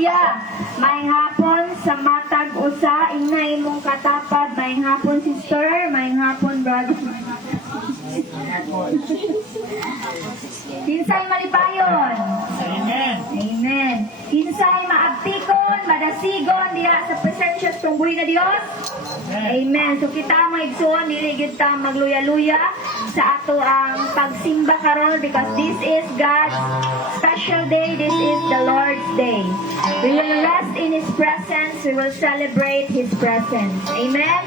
Hallelujah! May hapon sa matag usa, inay mong katapad, may hapon sister, may hapon brother. Kinsay malipayon? Amen. Amen. Kinsay maabtikon, madasigon diha sa presensya sa buhi na Dios? Amen. So kita maigsuon dili gyud ta magluya-luya sa ato ang pagsimba karon because this is God's special day. This is the Lord's day. We will rest in His presence. We will celebrate His presence. Amen.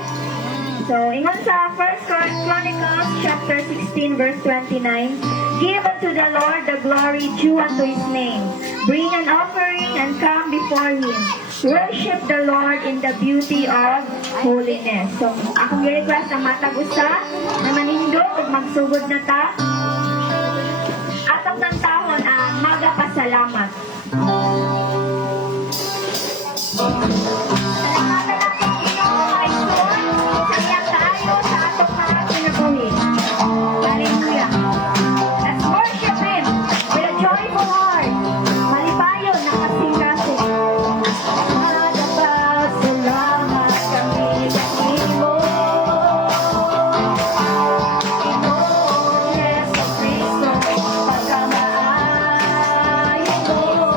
So, ingon sa 1 Chronicles chapter 16 verse 29, give unto the Lord the glory due unto His name. Bring an offering and come before Him. Worship the Lord in the beauty of holiness. So, akong i-request ang matag usa na manindog ug magsugod na ta. Atong tantahon ang magapasalamat. Salamatan natin inyong mga igsoon sa iyang kaayo sa atong mga kinabuhi. Hallelujah. Let's worship Him with a joyful heart. Malipayon na kasing-kasing. Magapasalamat kami kanimo. Pinoon Yesu Cristo, pagkamaayo mo.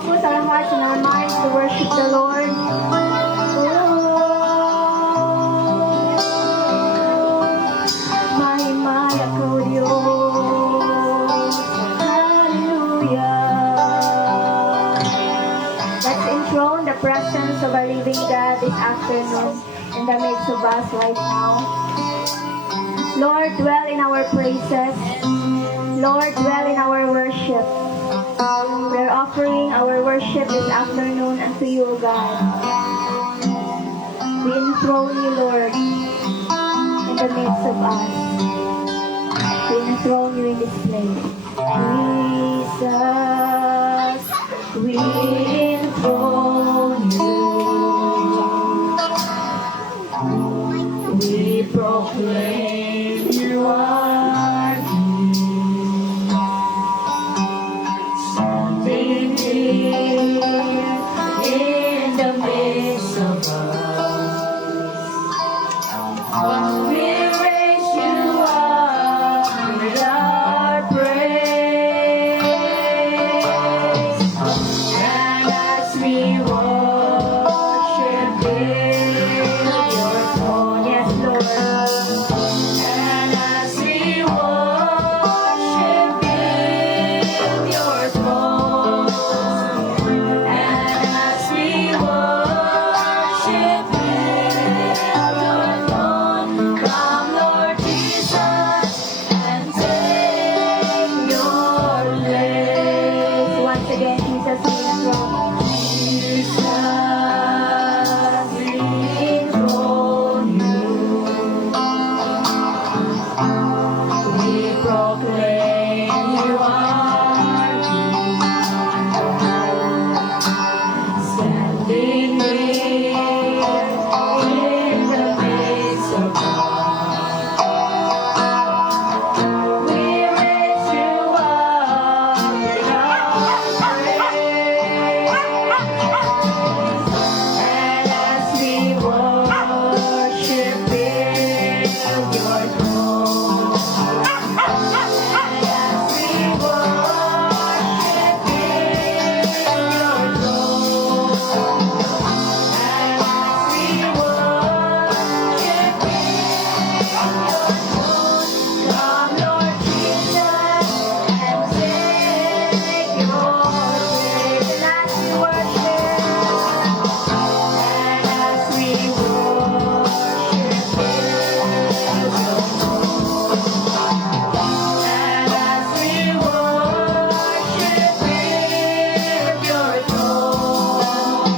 focus our hearts and our minds to worship the Lord. Mahimaya ko Diyos. Hallelujah. Let's enthrone the presence of our living God this afternoon in the midst of us right now. Lord, dwell in our praises. Lord, dwell in our worship. We're offering our worship this afternoon unto you, O God. We enthrone you, Lord, in the midst of us. We enthrone you in this place. Jesus, we enthrone you. We proclaim you are King. Standing here in the midst of us, we raise you up with our praise. And as we worship in your throne, yes, Lord. And as we worship in your throne, and as we worship in your throne, come, Lord Jesus, and take your place. Once again, Jesus, we enthrone. Jesus, we enthrone you. We proclaim you are King. Standing here in the midst of us, we raise you up in our praise. And as we worship in your throne, and as we worship in your throne, and as we worship in your throne, come, Lord Jesus, and take your place. And as we worship, and as we worship in your throne, and as we worship in your throne,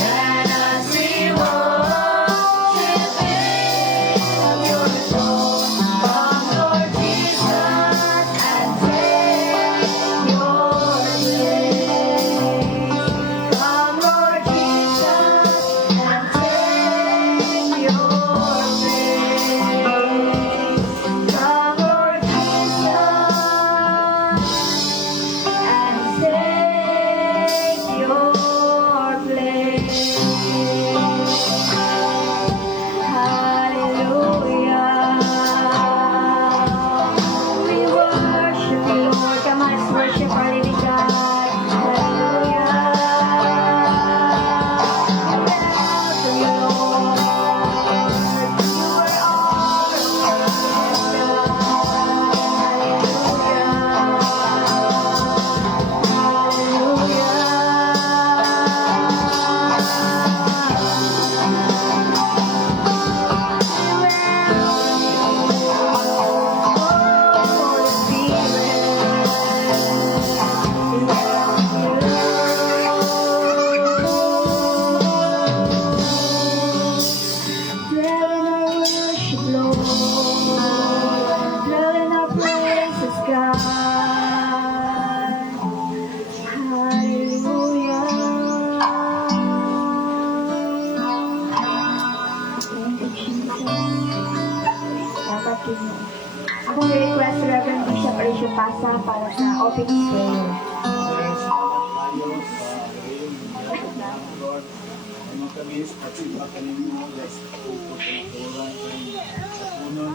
and as we worship in your throne, come, Lord Jesus, and take your place. Come, Lord Jesus, and take your place. Come, Lord Jesus, and take your place. Hallelujah. We worship you, Lord. Come on, let's worship our living God. Hallelujah. We bow to you, Lord. You are all around Ako request Reverend Bishop Alicia Pasa para sa opening prayer. Kami sa pagsiba kaninyo, yes, pupot ng oras, at puno,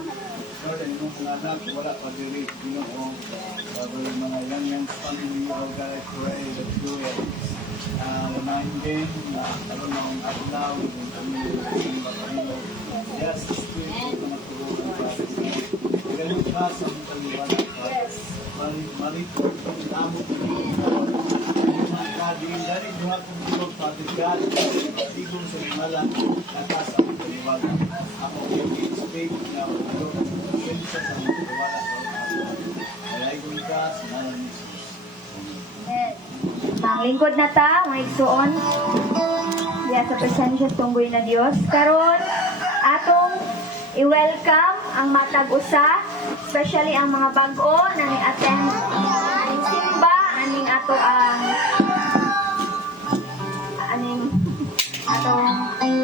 Lord, ang inyong mga anak, wala pa diri, Ginoo, Father, mga young family, oh God, I pray that you will remind them na karoon ng adlaw, yung kami yung Panginoon. Yes, Spirit ko na natulungan ka. Ganun ka sa mga paliwanag ka. Maripot ang amo ko dito. Mga kaging dari duha kong tulog patigal. Tigong sa limalan, nakas ang paliwanag. Ako yung faith na tulog. Sensya sa mga paliwanag ko. Malaygon ka sa ngalan ni Jesus. Manglingkod na ta, mga igsuon. Diya sa presensya tunggoy na Dios. Karon atong i-welcome ang matag usa, especially ang mga bag-o na ni-attend aning simba, aning ato ang aning atong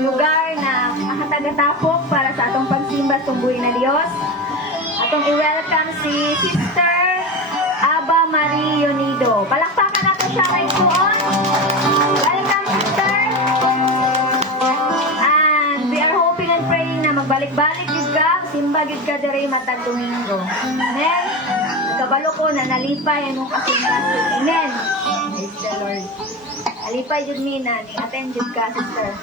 lugar na nakatagatapok para sa atong pagsimba tunggoy na Dios. Atong i-welcome si Sister Aba Marie Unido. Palakpakan nato siya kay Suon. Welcome, sister. And we are hoping and praying na magbalik-balik yun ka, simba yun ka diri matag Domingo. Amen? Kabalo ko na nalipay ang mong kasimbasin. Amen? Praise the Lord. Nalipay yun mi na ni-attend yun ka, sister,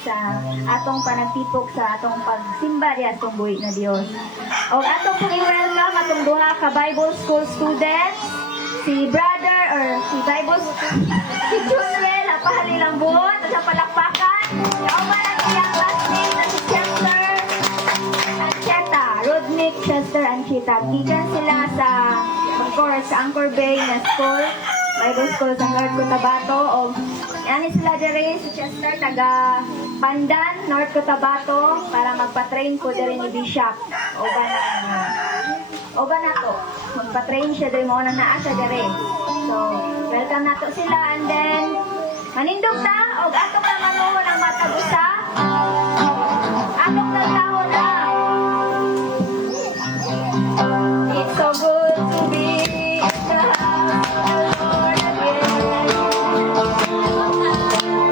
sa atong panagtipok sa atong pagsimba diya sa buhi na Dios. O atong pong i-welcome atong duha ka Bible School students, si brother or si Bible si Josuel apahalilang buon sa palakpakan. Kauban ang iyang last name na si Chester Ancheta, Rodnick Chester Ancheta. Gikan sila sa of course sa Anchor Bay na school, Bible School sa North Cotabato. O yan sila dere si Chester taga Pandan, North Cotabato para magpa-train ko dere ni Bishop. Oba na to. Magpa-train siya dere mo nang naa siya dere. So, welcome na to sila and then manindog ta og atong na manuhon ang matag usa. Atong nagtahon na. It's so good to be in the house of the Lord again.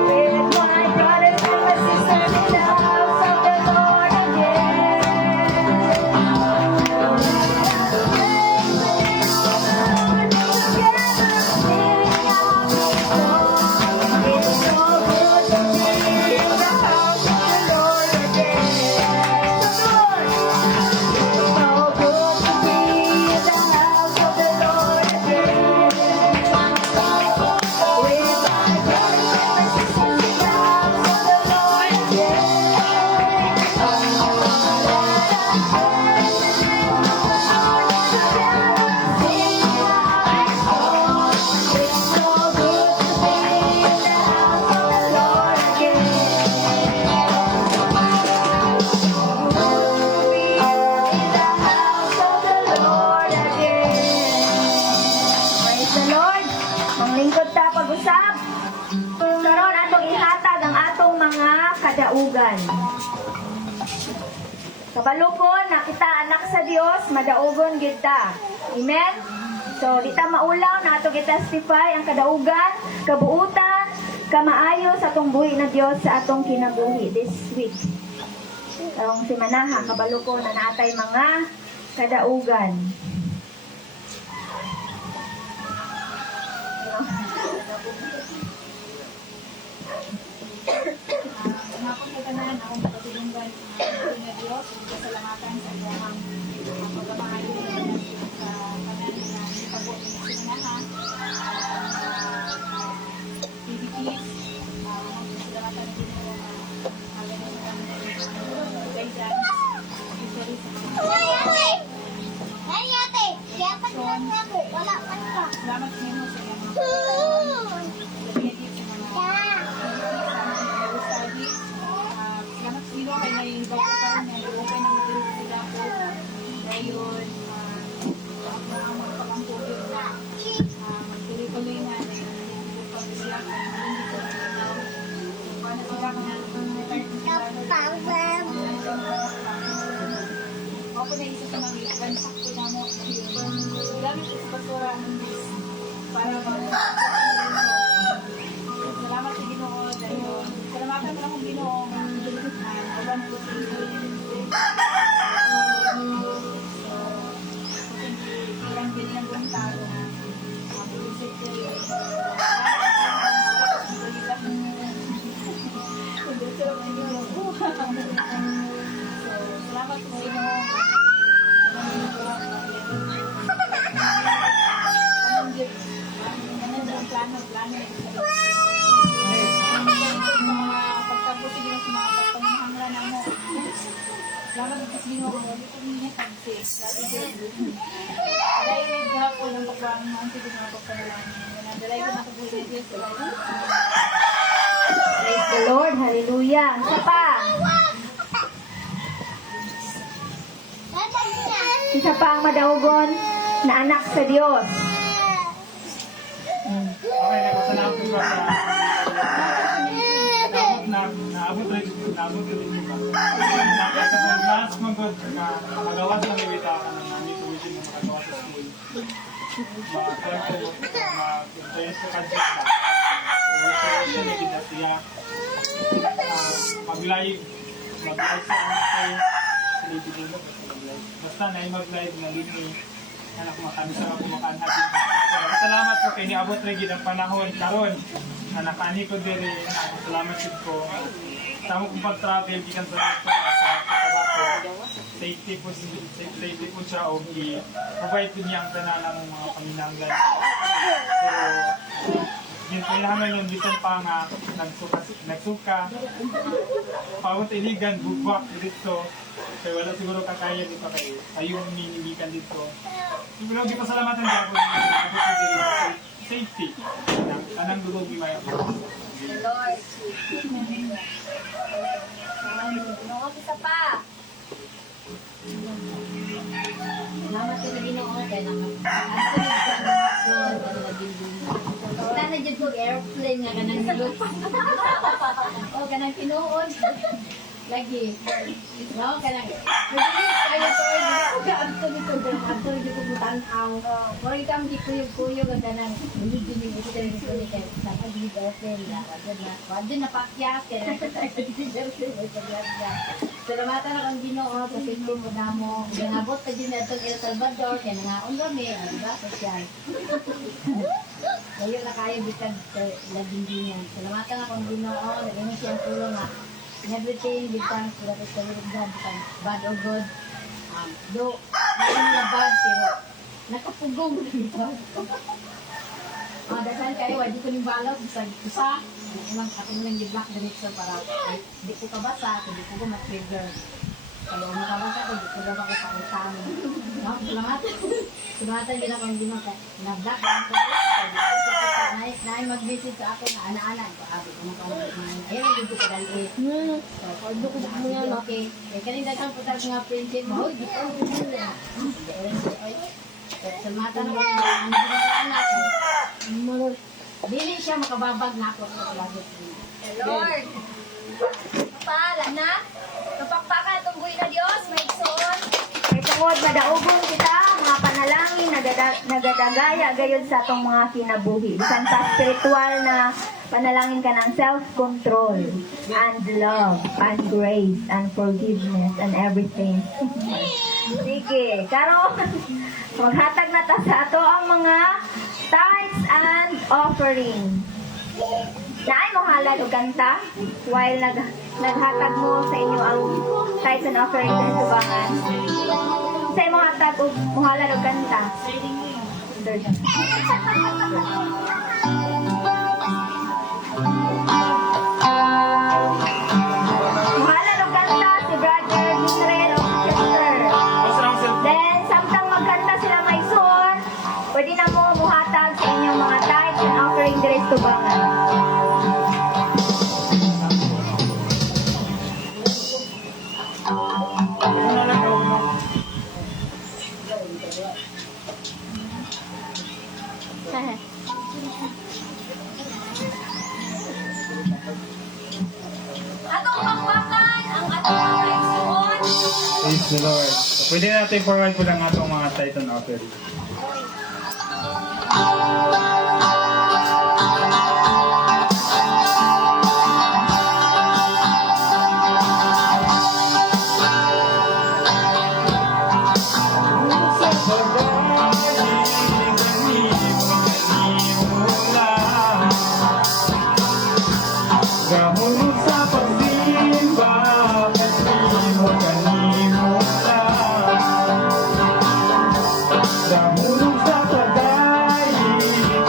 With my brothers and my sisters in the house of the Lord again. It's so good to be in the house of the Lord again. So good to be in the house of the Lord again. With my brothers and my sisters in the house of the Lord It's so good to be in the house of the Lord again. Be in the house of the Lord again. Praise the Lord. Manglingkod ta pag-usap. Karon atong ihatag ang atong mga kadaugan. Kabalukon na kita anak sa Dios, madaugon gid ta. Amen. So di ta maulaw na ato gi-testify ang kadaugan, kabuutan, kamaayo sa atong buhi na Dios sa atong kinabuhi this week. Karong simanaha kabalukon na natay mga kadaugan. Umapot ka tanan, akong katulungan ng na Diyos, kasalamatan sa iyang pagmamahayo sa kanan na itabo ng sinanahan, activities, kasalamatan din mo na magaling ng guidance, usually sa mga salamat sa inyo sa iyong salamat sila kay naiibaw ko pa rin yan. Okay na matuloy sila po. Ngayon, ang mga pagangkubig na magtuloy-tuloy na upang sila kay malungit ko na ilaw. Paano sila mga ako na isa sa mga gansak ko na mo. Gamit sa basura ng bis para salamat sa Ginoo dahil salamatan ko lang kung Ginoo awan ko sa plano na sa mga pagkabuti din sa mga pagpamahangla na mo. Salamat kasi ginawa ko. Dito niya pag-sis. Dahil naghapon ang pagpapang mo. Ang sige mga pagpapang. Dahil ko makabuti din sa Praise the Lord. Hallelujah. Ang isa pa. Isa pa ang madaugon na anak sa Diyos. Okay, nagpasalamat ko ba sa naabot rin yung ba? Nakasapag magod na magawa sa liwita ka na namin tuwisin na makagawa sa school. Mag-correct ko, mag-interest ko kadjit ba? Siya na ginasiya. Mag-live sa live. Basta na yung mag-live na lini na kumakami sa kumakaan natin. Salamat ko kay niabot rin ang panahon karon na nakani ko din salamat ko tamo kong pag-travel gikan sa trabaho safety po siya o i-provide po niya ang tanan ng mga paminanglan pero yun kailangan yung bisan pa nga nagsuka pawat iligan bugwak dito kaya wala siguro kakaya dito kayo ayong minimikan dito siguro di pasalamatan niya ako safety anang dulo ni Maya Lord. No, isa pa. Salamat ka na Ginoo kay nakasunod ka na wala na dyan kong airplane nga kanang nilot. O kanang pinuon. Lagi. No, kanang ayaw to ato dito ko butanaw. Kung ikam di kuyo nga kanang hindi ko dito ni kay sa pagdi airplane la. Wala na pakyat kay salamatan akong Ginoo sa safety mo damo. Gangabot ka din atong El Salvador kay nangaon kami, di ba? Social. Ngayon na kaya bitag laging ganyan. Salamatan akong Ginoo, naging siyang tulong nga. In everything, bitang sila sa lugdan, bitang bad or good. Do, nakin na bad, pero nakapugong dito. Dasan kayo, hindi ko nimbalaw, bisag kusa. Imang ako nang gi-block diretso para di ko kabasa, hindi ko ma-trigger. Kalau makabasa ko, di ko daw ako pakutama. No, salamat. Salamatan din akong Ginoo kay na-block ako. Naay mag-visit sa ako na ana-ana ko abi ko makaman. Ayun dito ko dali. So, ordo ko mo yan okay. Kay kanina kang putal nga prinsip mo, di ko nila. Salamatan ako ang anak ko. Dili siya makababag na ako sa lagot. Lord. Pala na. Kapakpakan itong buhay na Diyos, may igsoon. May tungod, madaugon kita, mga panalangin, nagadagaya gayon sa itong mga kinabuhi. Bisan sa spiritual na panalangin ka ng self-control, and love, and grace, and forgiveness, and everything. Sige, karon maghatag na ta sa ato ang mga tithes and offering. Naay mo halad og kanta while naghatag mo sa inyo ang tithes and offering sa tubangan. Sa imo hatag og muhalad og kanta. Muhalad og kanta si Brother Israel o Sister. Then samtang magkanta sila may son, pwede na mo muhatag sa inyong mga tithes and offering diri sa tubangan. Atong pakpakan ang atong mga igsoon. Praise the Lord. So, pwede natin forward po lang atong mga Titan offering. Gahulog sa pagsimba, kanimo lang. Gahulog sa pagdaig,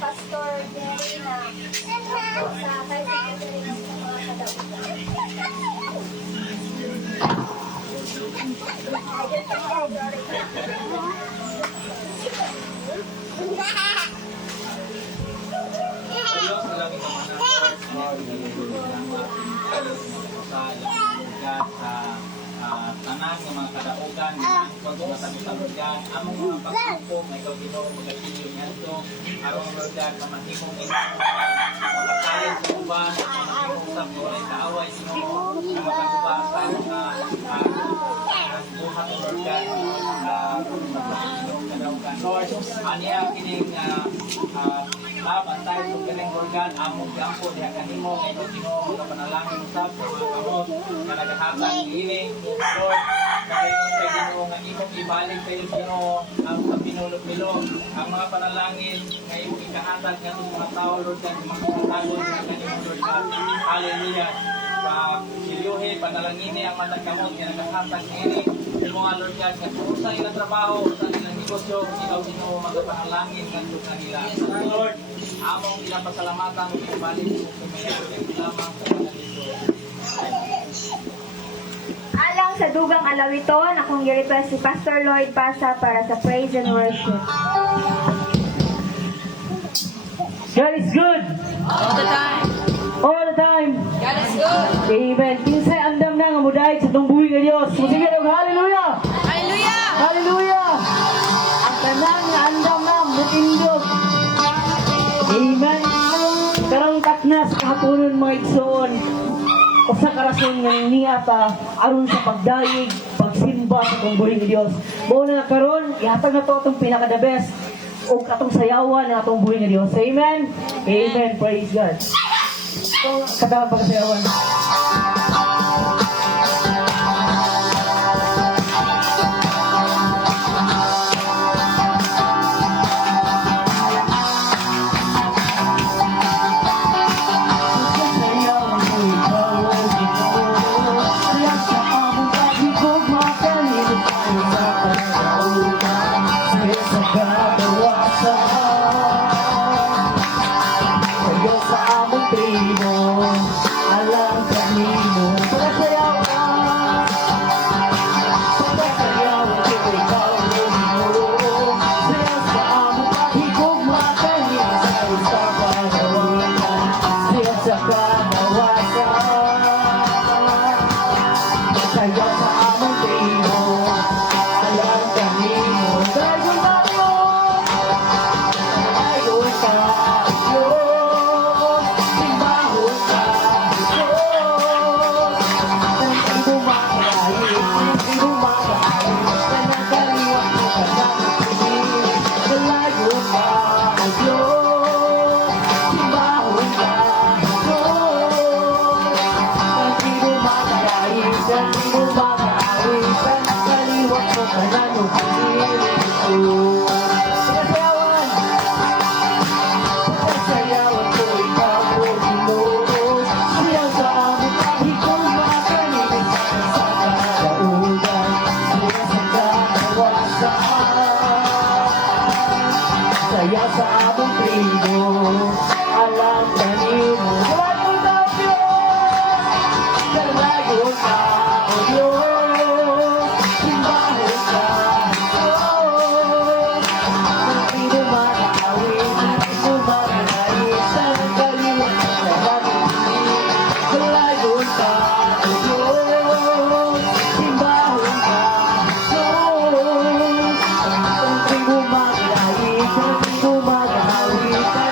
Pastor Jerry na sa Secretary ng mga kadaugan. Diyos, maraming sa tanan ng mga kadaugan, pag masabi-sabigan, among mga pagkupong, may ikaw Ginoo magkakilyo niya ito, arong mga Lord, na mahimong makakalit sa uban, mahimong sa kulay kaaway, Ginoo, na magkaguba sa mga buhat ng Lord God, kadaugan. Aniya, kining laban tayo sa galing organ, among gampo, diha kanimo, ito Ginoo, mga panalangin usab sa mga kamot, na naghahatag ini, Lord, na kayo kay Ginoo, nga imong ibalik kayo Ginoo, ang sa pinulog-milog, ang mga panalangin, nga imong ikahatag nga sa mga tao, Lord God, mga pinatagon, diha kanimo, Lord God, hallelujah. Silyuhin, panalangini ang matagkamot, nga naghahatag ini, yung mga Lord God, nga sa ilang trabaho, sa ilang negosyo, ikaw Ginoo, magapanalangin, nga sa nila. Lord, among pinapasalamatan mo ibalik mo kumayan lamang sa panalito. Alang sa dugang alawiton, akong i-request si Pastor Lloyd Pasa para sa praise and worship. God is good. All the time. All the time. God is good. Amen. Kinsay andam na nga muday sa itong buhay ng Diyos. Sige daw, hallelujah. Hallelujah. Hallelujah. Ang tanan nga andam na mutindog. Amen. Karang taknas kahaponon mga igsoon. O sa karason nga niya pa aron sa pagdayig, pagsimba sa itong buhay ng Diyos. Buo na karon, ihatag na to itong pinaka-the best o katong sayawan na itong buhay ng Diyos. Amen. Amen. Praise God. So, katawa pagkasayawan. Saya sa among tribo, alam kanino. Salamat sa Diyos! Salamat ka, O Diyos! Simbahon ka, Diyos! Hindi mo makakawin, hindi mo makakawin sa kaliwat sa natin. Salamat ka, O Diyos! Simbahon ka, Diyos! Hindi mo makakawin, hindi mo makakawin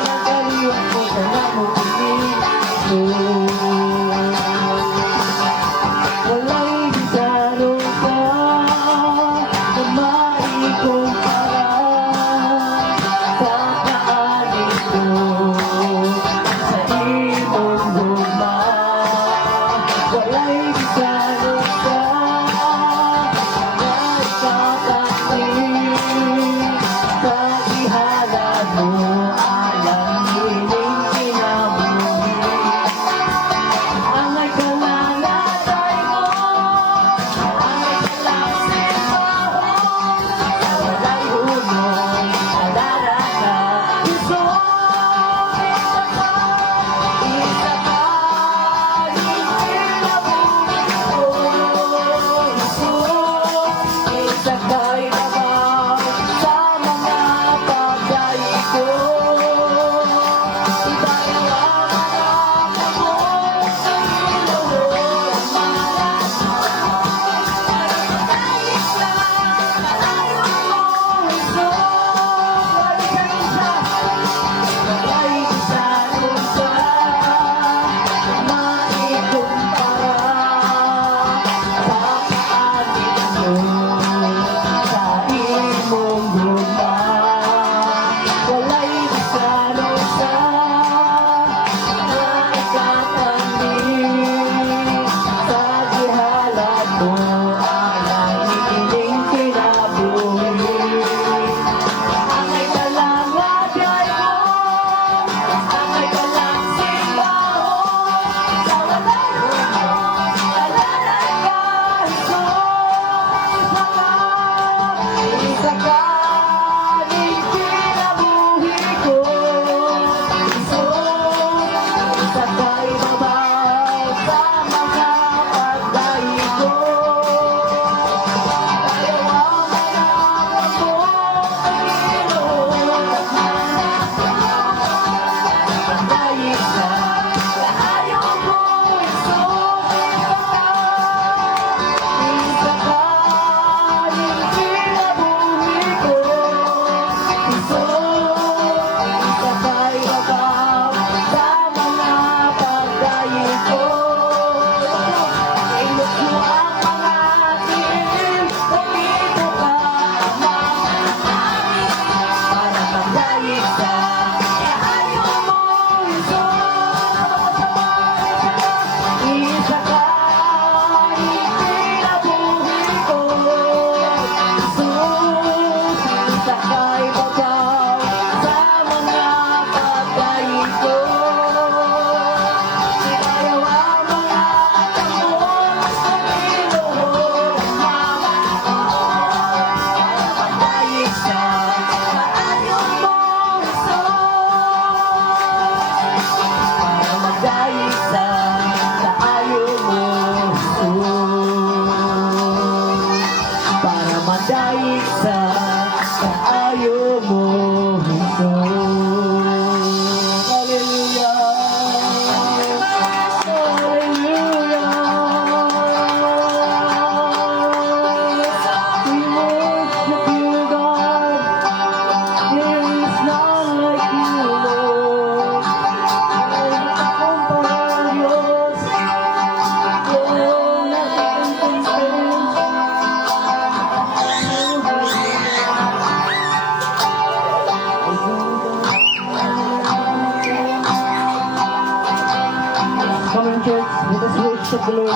church. Let us worship the Lord.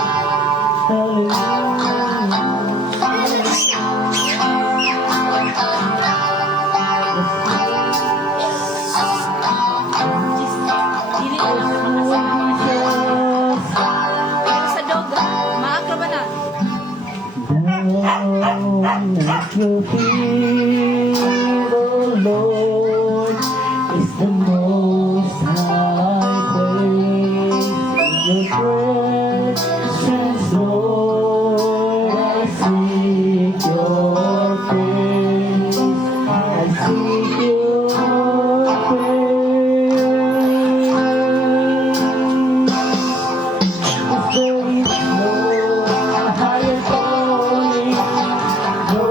Sa dog, maakro ba na? Down at your feet, oh Lord, is the most high place. In your presence, Lord, I seek your face. I seek your face. There is no higher calling, no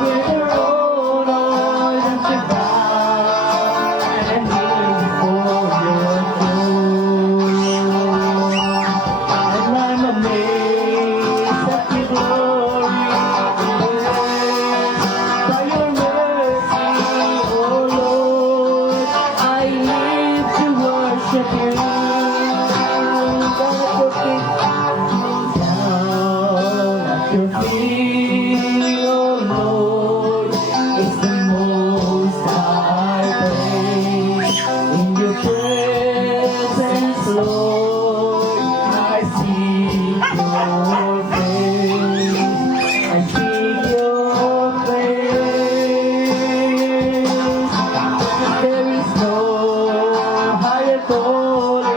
greater honor than to bow and kneel before your throne. And I'm amazed at your glory, by your mercy, oh Lord, I live to worship you. Down at your feet, oh Lord, is the most high place. In your presence, Lord, I seek your face. I seek your face. There is no higher calling.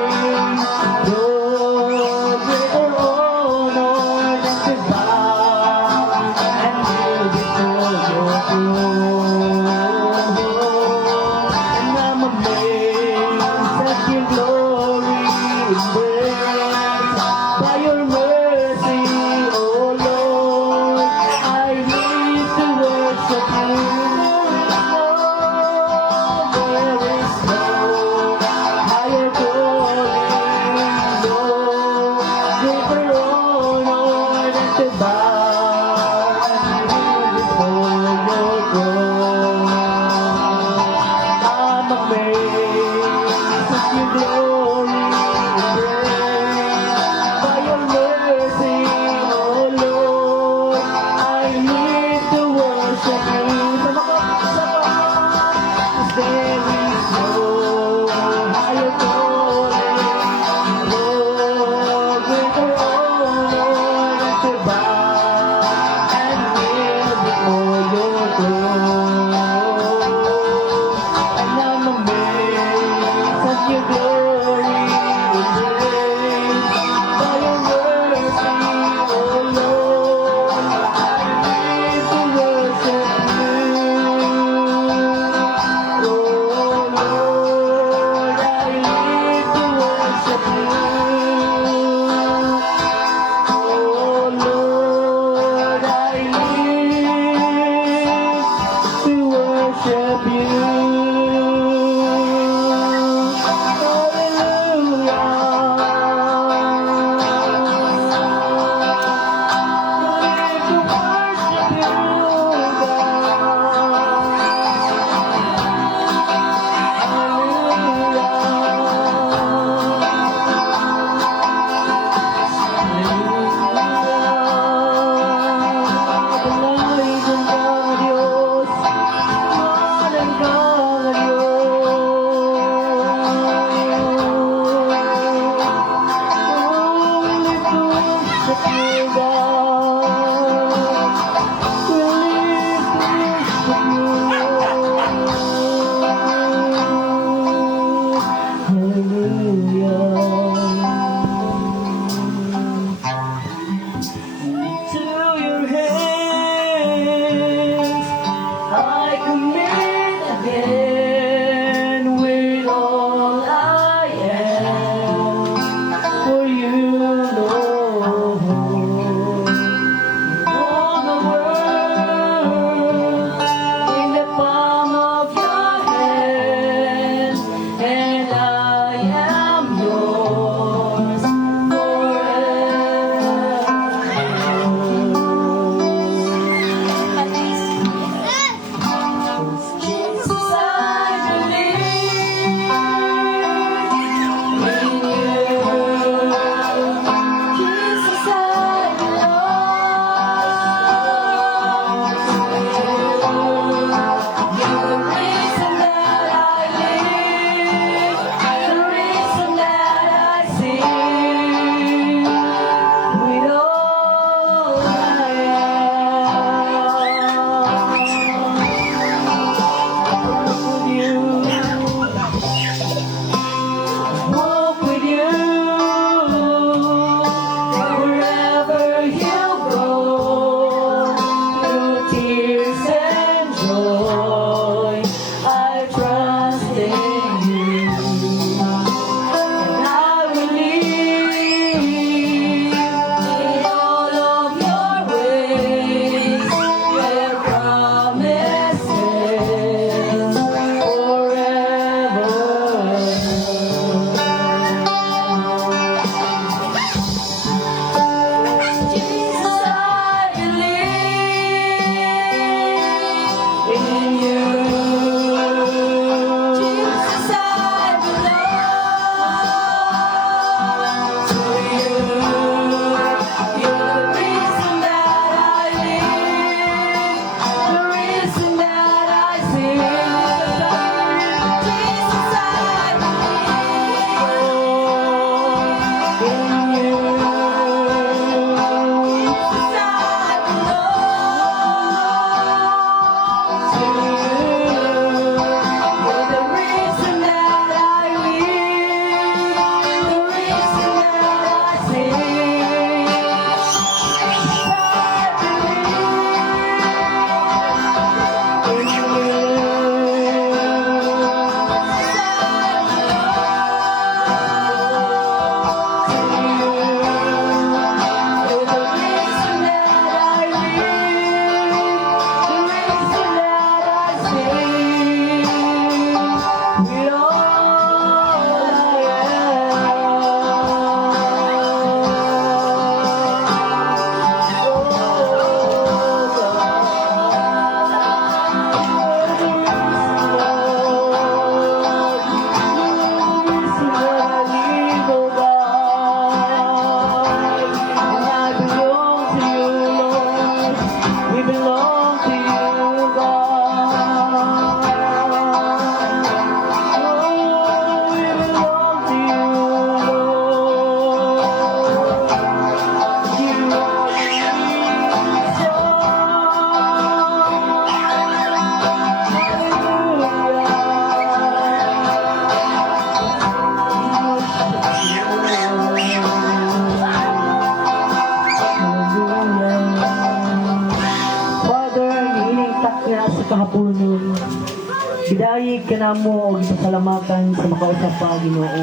namo o gipasalamatan sa makausap pa Ginoo.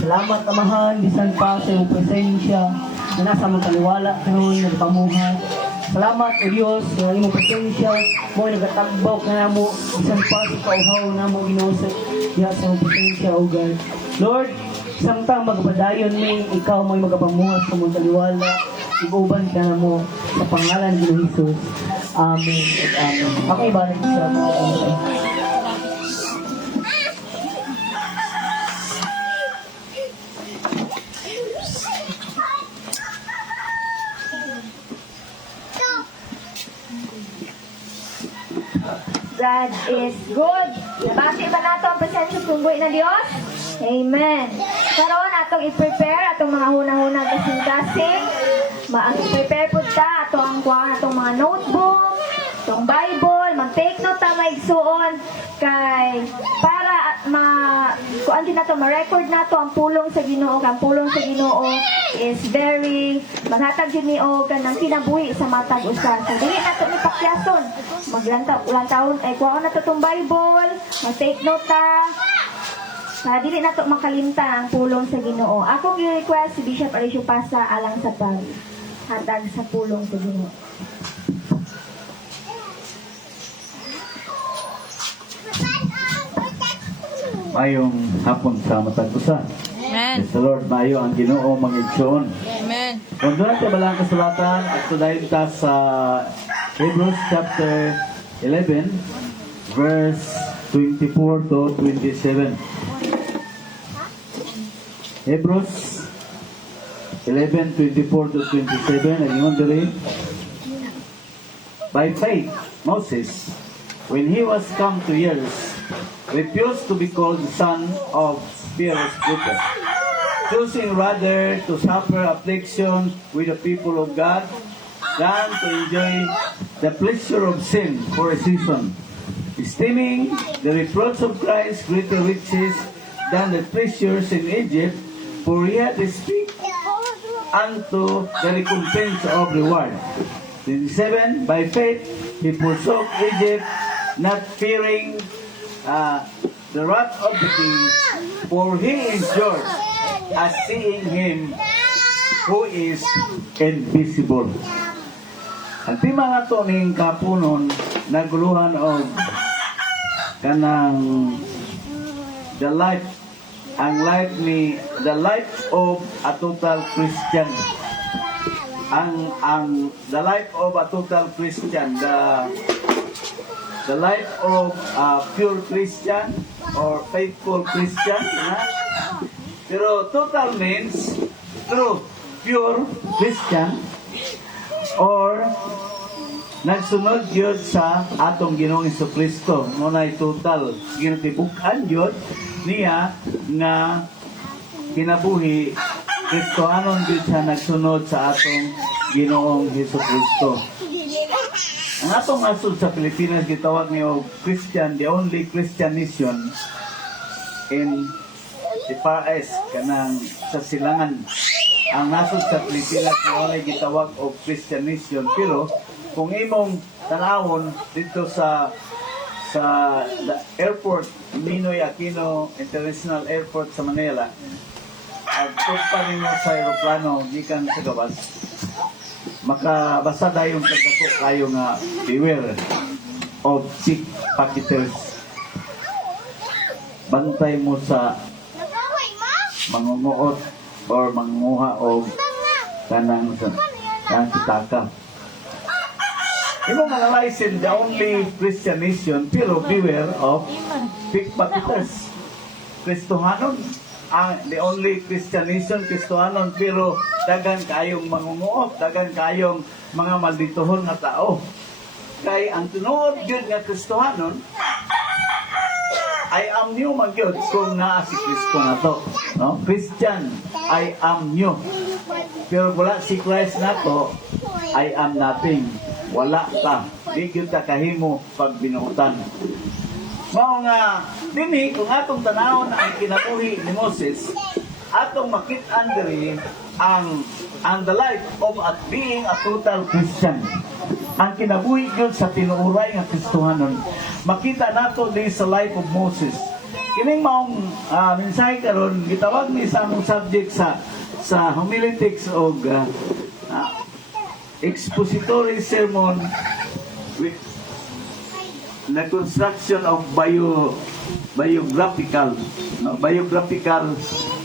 Salamat Amahan, bisan pa sa iyong presensya na nasa mong kaliwala karon nagpamuhat. Salamat o Diyos sa iyong presensya mo nagatagbaw ka namo bisan pa sa kauhaw namo Ginoo sa diha sa iyong presensya o God. Lord, samtang magpadayon mi ikaw mo'y magapamuhat sa mong kaliwala. Iguban ka namo sa pangalan ni Jesus. Amen at amen. Ako ibalik sa mga God is good. Bati ba nato ang presensya tumboy na Dios? Amen. Karon atong i-prepare atong mga hunahuna kasing-kasing. I-prepare po ta atong mga notebook, atong Bible, mag-take note ta maigsuon kay para kuan din nato ma-record nato ang pulong sa Ginoo. Ang pulong sa Ginoo is very maghatag jud ni og kanang kinabuhi sa matag usa. So dili nato ni pakyason. Taon ay kuha na to tong Bible, mag-take note ta. Dili na to makalimta ang pulong sa Ginoo. Akong i-request si Bishop Alicio Pasa alang sa paghatag sa pulong sa Ginoo. Mayong hapon sa matag usa. Amen. Yes, the Lord, mayo ang Ginoo mag-igsoon. Amen. Kung doon sa balang kasulatan, at tunayin ta sa Hebrews chapter 11, verse 24 to 27. Hebrews 11, 24 to 27. And yun diri, by faith, Moses, when he was come to years, refused to be called the son of Pharaoh's daughter, choosing rather to suffer affliction with the people of God than to enjoy the pleasure of sin for a season, esteeming the reproach of Christ greater riches than the treasures in Egypt, for he had speak unto the recompense of reward. 27, by faith he forsook Egypt, not fearing the wrath of the king, for he endured as seeing him who is invisible. Ang tima nga to ning kapunon naguluhan og kanang the life of a total Christian. The life of a total Christian, the life of a pure Christian or faithful Christian. Pero total means true, pure Christian or nagsunod yun sa atong Ginoong Jesucristo. Ngunay total, ginatibuk-an yun niya nga kinabuhi Kristohanon yun siya nagsunod sa atong Ginoong Jesucristo. Ang atong nasod sa Pilipinas gitawag niyo Christian, the only Christian nation in the Far East, kanang sa silangan. Ang nasod sa Pilipinas ni gitawag og Christian nation, pero kung imong tanawon dito sa the airport, Ninoy Aquino International Airport sa Manila, at pagpa ninyo sa aeroplano gikan sa gawas, makabasa dayong pagdako kayo nga beware of pickpocketers. Bantay mo sa mangunguot or manguha o kanang kitaka. Imo manalaisin the only Christian nation, pero beware of pickpocketers. Kristohanon, the only Christian nation, Kristohanon, pero dagan kayong mangunguot, dagan kayong mga malditohon nga tao. Kay ang tunood yun nga Kristohanon, I am new magyod kung naa si Kristo na to. No? Christian, I am new. Pero wala si Christ na to, I am nothing. Wala ka. Di gyud ka kahimo pag binuutan. Mao nga dinhi kung atong tanawon ang kinabuhi ni Moses, atong makit-an diri ang the life of being a total Christian. ang kinabuhi gyud sa tinuuray nga Kristohanon. Makita nato di sa life of Moses. Kining maong mensahe karon gitawag ni sa among subject sa homiletics og expository sermon with the construction of biographical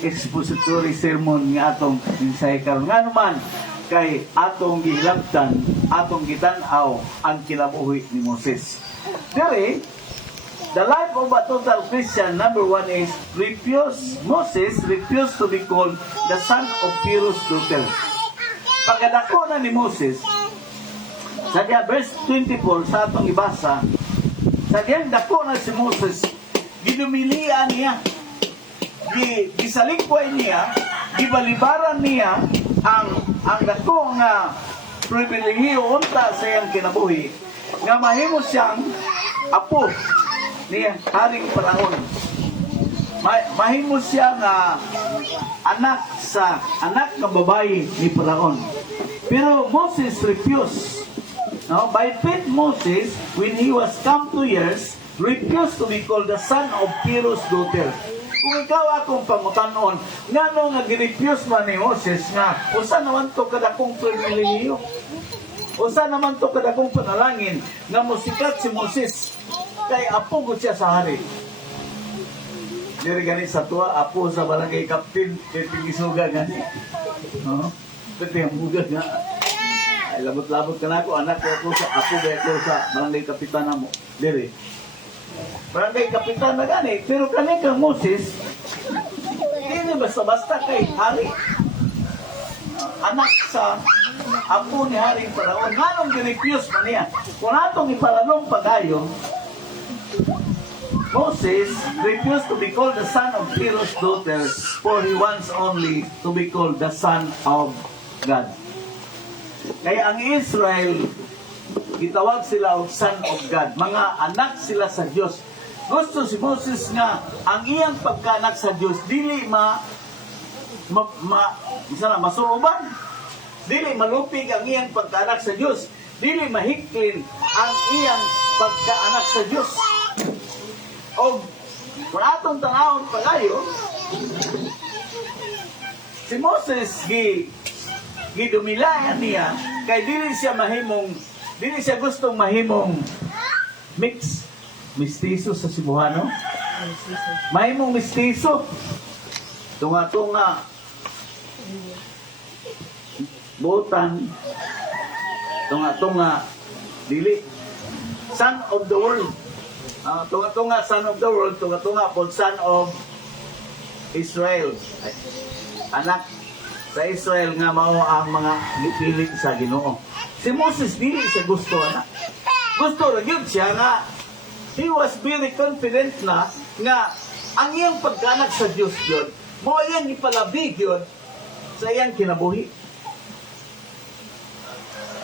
expository sermon nga atong mensahe karon. Nga naman kay atong gihilabtan, atong gitan-aw ang kinabuhi ni Moses. Dere, the life of a total Christian, number one is Moses refused to be called the son of Pharaoh's daughter. Pagkadako na ni Moses, sa verse 24 sa atong ibasa, sa dako na si Moses, ginumilian niya, gisalingkway niya, gibalibaran niya ang dako nga pribilehiyo unta sa iyang kinabuhi, nga mahimo siyang apo ni Haring Paraon. Mahimo siya nga anak ng babae ni Paraon. Pero Moses refused. No? By faith, Moses, when he was come 2 years, refused to be called the son of Pharaoh's daughter. Kung ikaw akong pangutanon, nga nung nag-refuse man ni Moses nga, usa naman to kadakong pribilehiyo. Usa naman to kadakong panalangin nga musikat si Moses kay apo gud siya sa hari. Diri gani sa tuwa, apo sa barangay captain, tigisuga gani. No? Pwede ang buga nga. Ay, labot-labot ka na ako, anak ko ako sa, apo ba ako sa barangay kapitan na mo. Diri. Barangay kapitan na gani, pero kani kang Moses, hindi basta-basta kay hari. Anak sa apo ni Haring Paraon. Nganong ginifuse man niya? Kung atong ipalanong pagayo, Moses refused to be called the son of Pharaoh's daughter, for he wants only to be called the son of God. Kaya ang Israel, gitawag sila og son of God. Mga anak sila sa Diyos. Gusto si Moses nga ang iyang pagkaanak sa Diyos dili masuruban. Dili malupig ang iyang pagkaanak sa Diyos. Dili mahiklin ang iyang pagkaanak sa Diyos. O kung atong tanawon pagayo, si Moses gidumilayan niya kay dili siya gustong mahimong mistiso sa Cebuano. Mahimong mistiso. Tunga-tunga butan, tunga-tunga dili son of the world. Tunga-tunga son of the world, tunga-tunga po son of Israel. Anak sa Israel nga mao ang mga nipiling sa Ginoo. Si Moses dili siya gusto anak. Gusto ra gyud siya nga he was very confident na nga ang iyang pagkaanak sa Dios gyud mao iyang ipalabig gyud sa iyang kinabuhi.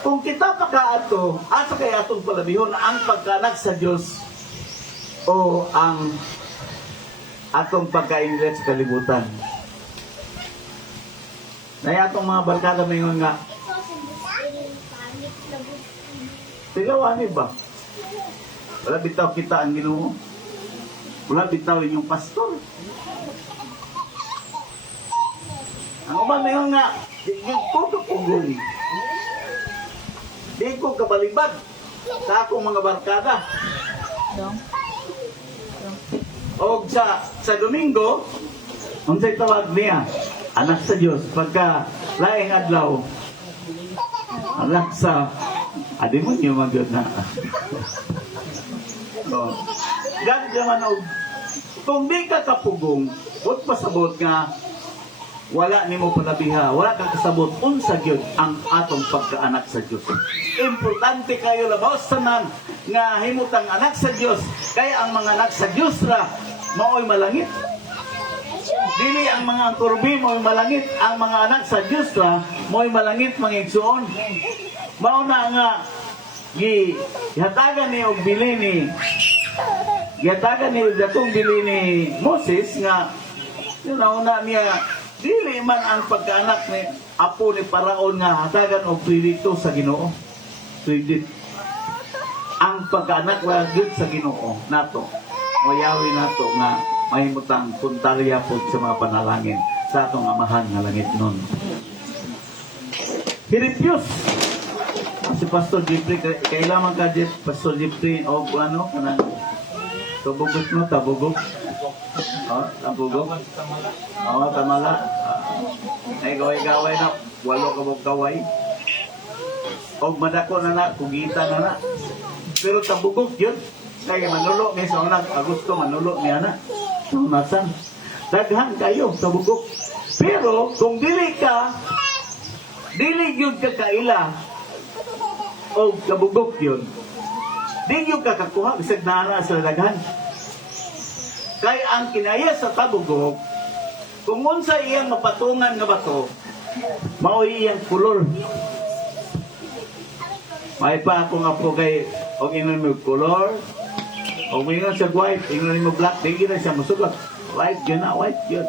Kung kita pakaato, asa kay atong palabihon ang pagkaanak sa Dios o ang atong pagkainlet sa kalibutan. Na atong mga barkada mayon nga tilawan ba? Wala bitaw kita ang Ginoo. Wala bitaw inyong pastor. Ang uban mayon nga yung pagkapugong. Di ko kabalibad sa akong mga barkada. O sa Domingo, unsay tawag niya? Anak sa Diyos. Pagka laing adlaw, anak sa demonyo magyod na. Gagd naman og kung di ka kapugong, huwag pasabot nga wala nimo palabiha, wala kang kasabot unsa gyud ang atong pagkaanak sa Dios. Importante kayo labaw tanan nga himutang anak sa Dios, kaya ang mga anak sa Dios ra mao'y malangit. Dili ang mga kurbi mo'y malangit, ang mga anak sa Dios ra mo'y malangit mga igsuon. Mao na nga gihatagan ni og bili ni datong bili ni Moses nga una niya dili man ang pagkaanak ni apo ni Paraon nga hatagan og kredito sa Ginoo. Kredit. pagkaanak wala gyud sa Ginoo nato. Mayawin nato nga mahimutang puntalya po sa mga panalangin sa atong amahan nga langit nun. Hiripyos. Si Pastor Jeffrey, kailangan ka Pastor Jeffrey o ano, kanang tabugot mo, tabugok. Tabugok. Tamala. Ay gaway-gaway na, walo ka mong kaway. O madako na na, kugita na na. Pero tabugok yun. Kaya manulo ni sa unang Agosto, manulo niya na. Masan. Daghan kayo, tabugok. Pero kung dili yun ka kaila, o kabugok yun, di yun ka kakuha, isag na sa daghan. Kaya ang kinaya sa tabugok, kung unsa iyang mapatungan nga bato, mao iyang kulor. May pa ako nga po kay, o inon mo kulor, o mingon sa white, inon mo black, di na siya masugot. White yun na, white yun.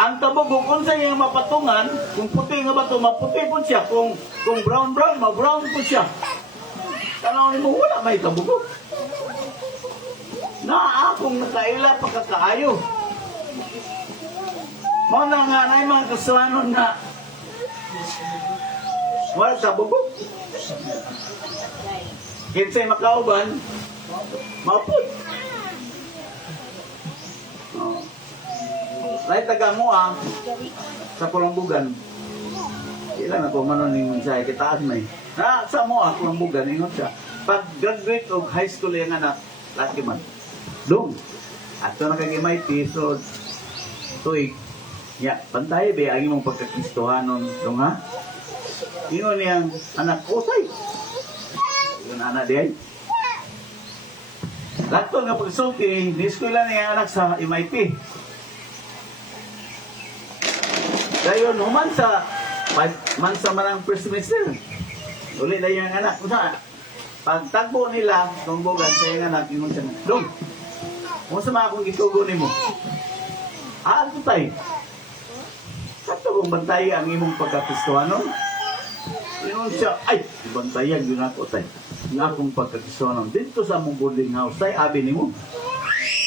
Ang tabugok, kung sa iyang mapatungan, kung puti nga bato, maputi po siya. Kung brown, ma-brown po siya. Tanawin mo, wala may tabugok. Na akong nakaila pagkakaayo. Mo na nga na yung mga kasuanon na wala tabugok. Kinsay makauban, maput. Lahat taga mo sa Kulambugan. Ilan ako manon yung mensahe kitaas may. Sa mo Kulambugan, ingot siya. Pag graduate of high school yung anak, laki man. Dong. At ito nakagimay piso. Tuig. Ya, pantay be ang imong pagkakristohanon dong ha. Ingon niyang anak ko tay. Yung anak diay. Lato nga pagsulti, ni-eskwela niya anak sa MIT. Dayon, human sa 5 months naman ang first semester. Uli na yung anak. Pag tagbo nila, tungbogan sa yung anak, yung siya, Dong, kung sa mga akong itugo ni mo, ito tayo. Sakto kong bantayan ang imong pagkakistuhanon. Yun siya, ay, bantayan yun ako tayo. Yung akong pagkakistuhanon. Dito sa mong boarding house, tayo, abi ni mo.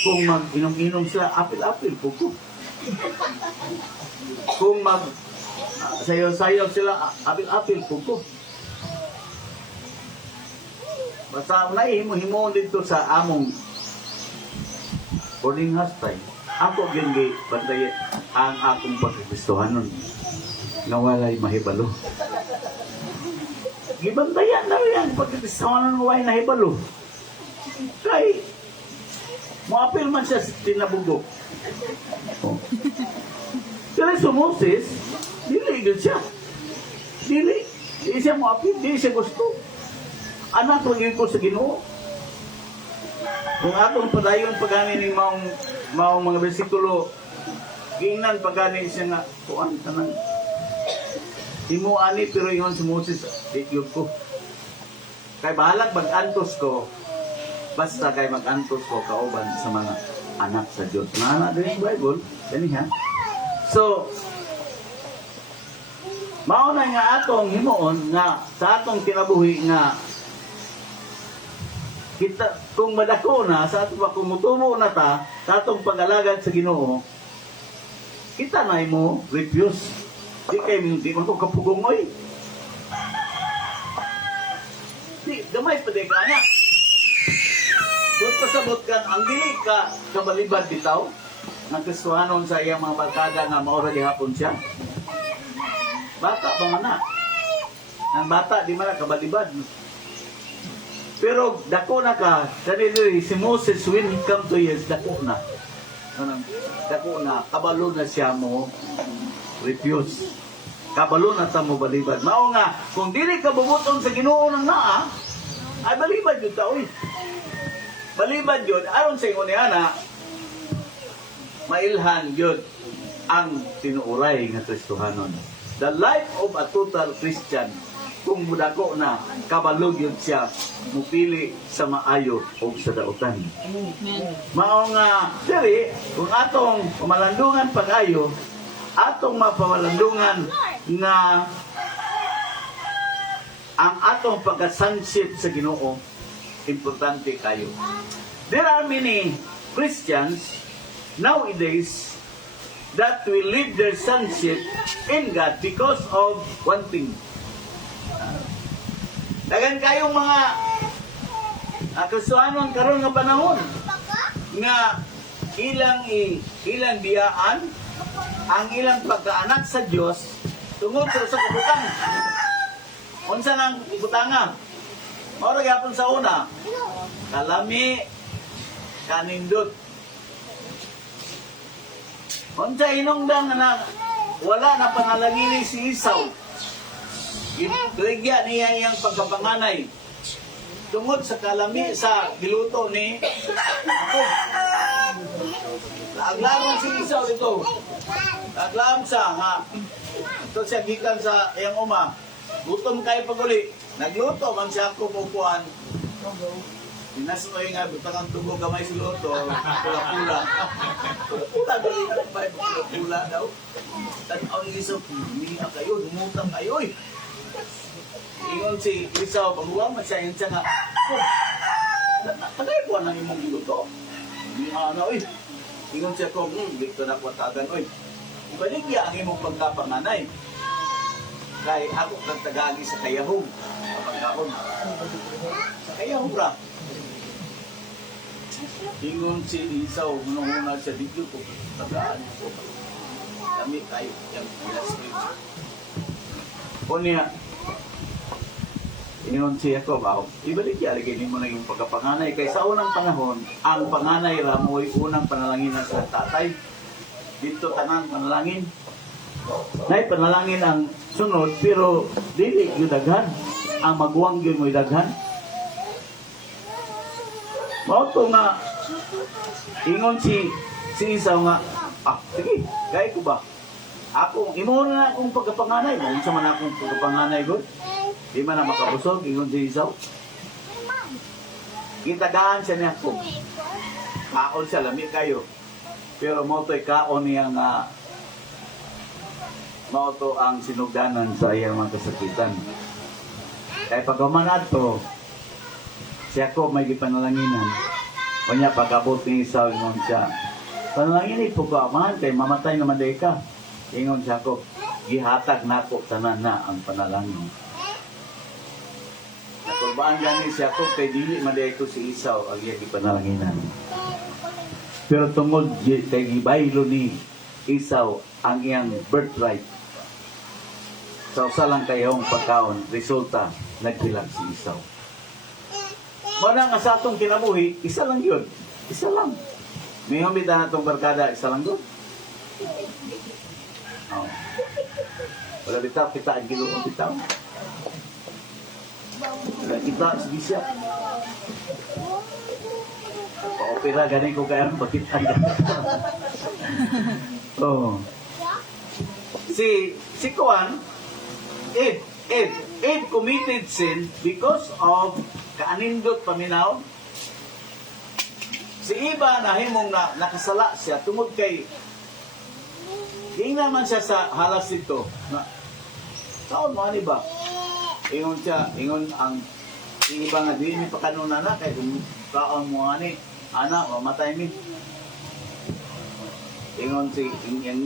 Kung mag-inom-inom sila, apil-apil po ko. Kung sayaw-sayaw sila, apil-apil po ko. Basta himo dito sa among boarding house tayo. Ako gindi bantayan ang akong pagkakristohanon. Nawalay mahibalo. Gibantayan na rin ang pagkakristohanon nawalay nahibalo. Kay, muapil man siya tinabugok. Oh. Kaya sa Moses, dili yun siya. Dili siya muapil, dili siya gusto. Anak lang ko sa Ginoo. Kung atong padayon pagani ni maong mga bersikulo, giingnan pagani siya nga kuan tanang imo ani pero ingon si Moses ikyog ko. Kay bahalag mag-antos ko. Basta kay mag-antos ko kauban sa mga anak sa Dios. Na anak din sa Bible, kaniha. So, mao na nga atong himuon nga sa atong kinabuhi nga kita kung madako na sa atong kumutumo na ta sa atong pag-alagad sa Ginoo, kita na mo refuse. Di man ko kapugong oy. Di gamay pa de kana. Kung pasabot kang ang dili ka kabalibad bitaw ng Kristohanon sa iyang mga barkada nga maura gihapon siya. Bata pa man na. Nang bata di man na kabalibad. Pero dako na ka, kanili si Moses when he come to years, dako na. Dako na, kabalo na siya mo refuse. Kabalo na ta mo balibad. Mao nga, kung dili ka bubuton sa Ginoo ng naa, ay balibad yun ta, uy. Balibad yun, aron sa ingon ni ana, mailhan yun ang tinuuray nga Kristohanon. The life of a total Christian, kung mudako na, kabalog yun siya, mupili sa maayo o sa dautan. Mao nga, diri, kung atong pamalandungan pag-ayo, atong mapamalandungan na ang atong pagka-sonship sa Ginoo importante kayo. There are many Christians nowadays that will live their sonship in God because of one thing. Dagan kayong mga Kristiyanon karon nga panahon nga ilang biyaan ang ilang pagkaanak sa Dios tungod sa kabutang. Unsa nang butanga? Mao ra gyapon sa una. Kalami kanindot. Unsa inungdan na wala na panalangin si Esau. Giligya niya iyang pagkapanganay. Tungod sa kalami sa giluto ni Jacob. Laaglaman si Esau dito. Laaglam sa nga. Ito siya gikan sa iyang uma. Gutom kayo paguli. Nagluto man siya kumukuhan. Dinasunoy nga, butang ang tubo gamay si luto. Pula-pula. Pula dali na pula daw. Tanaw ni Esau, huminga kayo, dumutang kayo. Ingon si Esau, paghuwang man siya yun siya nga. Tagay ko ang imong luto. Ingon siya ko, dito na kwatagan. Ibaligya ang imong pagkapanganay. Kaya ako nagtagagi sa kayahong. Kapagkahon. Sa kayahong ra. Ingon si Esau, munong-una siya dito ko. Tagaan ko. Kami kayo. Yung ilastrin. O niya, ingon si Jacob, ibaligya, ligay mo na yung pagkapanganay. Kaya sa unang panahon, ang panganay ra mo'y unang panalanginan sa tatay. Dito tanang panalangin. Nay panalangin ang sunod, pero dili yung daghan. Ang magwang yun mo'y daghan. Mauto nga, ingon si Esau nga, sige, gaya ko ba? Ako, imo na akong pagkapanganay. Kung sa man akong pagkapanganay ko, di man na makabusog, ingon si Esau. Gitagaan siya niya ko. Kaon siya, lami kayo. Pero mauto'y kaon niyang mauto ang sinugdanan sa iyang mga kasakitan. Kaya pagkamanad to, siya ko may gipanalanginan. Kanya pag-abot ni Esau, ingon siya, panalangin po ko, amahan kay mamatay naman day ka. Ingon siya ko, gihatag na ko tanan na ang panalangin. Nakurbaan gani siya ko, kay dili maday ko si Esau ang iyang gipanalanginan. Pero tungod kay gibaylo ni Esau ang iyang birthright. Sa usa lang kayong pagkaon, resulta, naghilag si Esau. Muna nga sa atong kinabuhi, isa lang yun. Isa lang. May humita na itong barkada, isa lang yun. Oh. Wala bitaw, kita ang giluong bitaw. Wala kita, sige siya. Pa-opera, ganin ko kaya bakit ang oh. Si Kuan, Ed committed sin because of kaanindot paminaw. Si Iba nahimong nakasala siya tungod kay di naman siya sa halas ito. Kaon mo ani ba? Ingon siya, ingon ang si Iba nga di mi pakanunana kay kung kaon mo ani ana mamatay mi. Ingon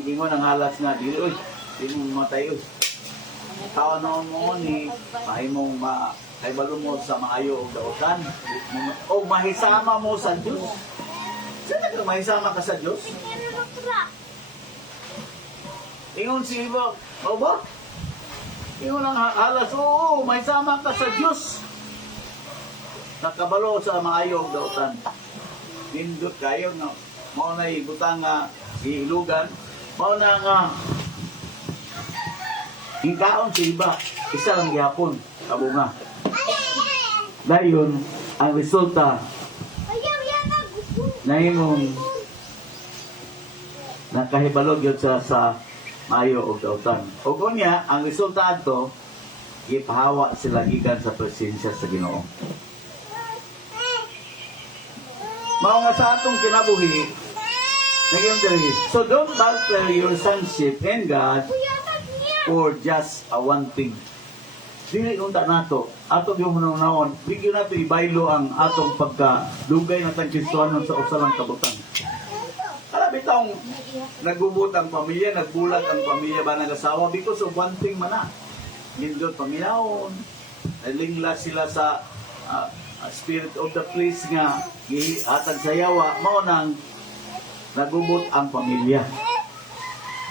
ingon ang halas nga dili oy, di mo mamatay oy. Kaon mo ni mahimong kay balo mo sa maayo og daotan o mahisama mo sa Dios. Saan ka mahisama ka sa Dios? Ingon si Iba, o ba? Ingon ang halas, oo, mahisama ka sa Dios. Nakabalo sa maayo og daotan. Nindot kayo na mao na ibutang ilugan, mao na nga hingkaon si Iba, isa lang gyapon kabunga. Dayon, ang resulta nahimong nakahibalog yun sa maayo o dautan. O kunya, ang resulta ato, ipahawa sila gikan sa presensya sa Ginoo. Mao nga sa atong kinabuhi, nagyon diri. So don't barter your sonship in God for just a one thing. dili unta nato ato yung hunahunahon bigyan nato ibaylo ang atong pagkalugay na tang Kristiyanon sa usa lang kabutan. Alam bitong nagubot ang pamilya, nagbulag ang pamilya ba nag-asawa because of one thing man na. Gindot paminahon, nalingla sila sa spirit of the place nga gihatag sa yawa, mao nang nagubot ang pamilya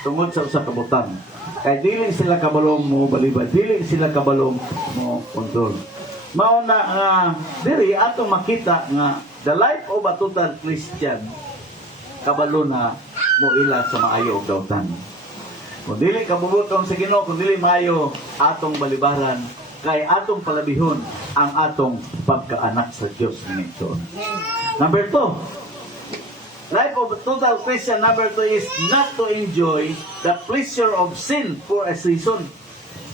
tungod sa usa kabutan. Kaya dili sila kabalong mo balibad, dili sila kabalong mo kontrol. Mao na nga diri ato makita nga the life of a total Christian kabalo na mo ila sa maayo og dawtan. Kung dili kabubuton sa Ginoo, kung dili maayo atong balibaran, kay atong palabihon ang atong pagkaanak sa Dios nito. Number 2, life of a total Christian, number 2 is not to enjoy the pleasure of sin for a season.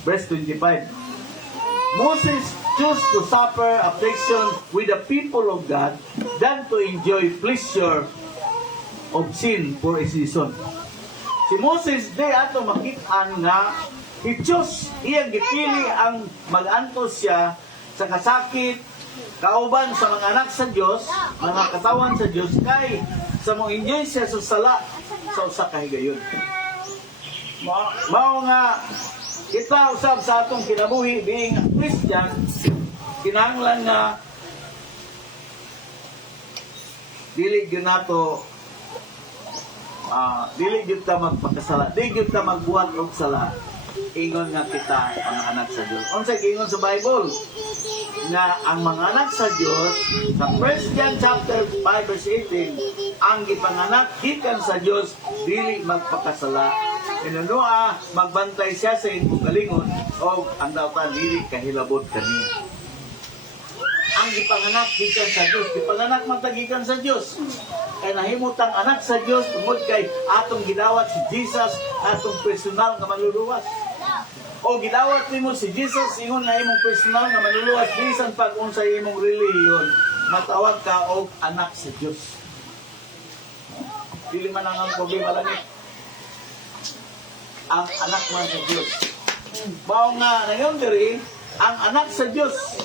Verse 25. Moses chose to suffer affliction with the people of God than to enjoy pleasure of sin for a season. Si Moses, di ato makitaan nga, he chose, iyang gipili ang mag-antos siya sa kasakit, kauban sa mga anak sa Diyos, mga katawan sa Diyos, kay sa mong enjoy siya sa sala sa usa ka higayon. Mao nga kita usab sa atong kinabuhi being a Christian, kinahanglan nga dili gyud nato dili gyud ta magpakasala, dili gyud ta magbuhat og sala. Ingon nga kita ang anak sa Diyos. Unsay ingon sa Bible? Na ang mga anak sa Diyos, sa 1 John chapter 5 verse 18, ang gipanganak gikan sa Diyos dili magpakasala. Inunua magbantay siya sa imong kalingon o ang dawtan dili kahilabot kaniya. Ang gipanganak gikan sa Diyos, gipanganak man gikan sa Diyos. Kay nahimutang anak sa Diyos tungod kay atong gidawat si Jesus, atong personal nga manluluwas. O gidawat nimo si Jesus ingon nga imong personal nga manluluwas bisan pag unsay imong relihiyon, matawag ka og anak sa Diyos. Dili man ang problema langit. Ang anak man sa Diyos. Mao nga ngayon diri ang anak sa Diyos.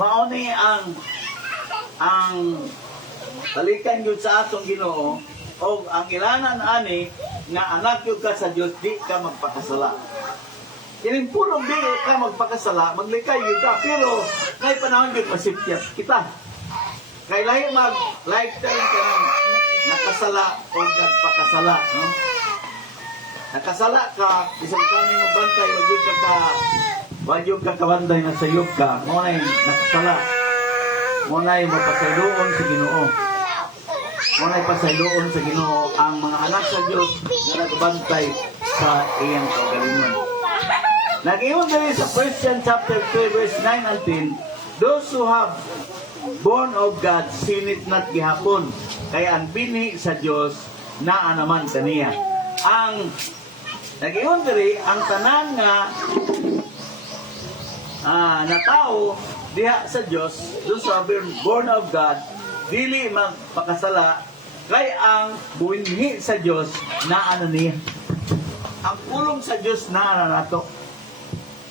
Mao ni ang balikan yun sa atong Ginoo o ang ilanan ani nga anak yun ka sa Diyos, di ka magpakasala. Kining pulong di ka magpakasala, maglikay yun ka, pero ngay panahon yun masipyat kita. Kay lahi lifetime ka nang nakasala o nagpakasala. No? Nakasala ka, isang kami magbantay, wag yun ka kabanday na sayop ka, ngunay nakasala. Ngunay mapasayloon sa Ginoo. Ngunay pasayloon sa Ginoo ang mga anak sa Diyos na nagbantay sa iyang kaugalingon. Nag-iwan dali sa 1 John chapter 2 verse 9 and 10, those who have born of God sin it not gihapon, kaya ang bini sa Diyos naa naman kaniya. Ang nag-iwan dali ang tanan nga na tao diha sa Diyos, those who have been born of God, dili magpakasala, kay ang buwinhi sa Diyos naa na niya. Ang pulong sa Diyos naa na nato.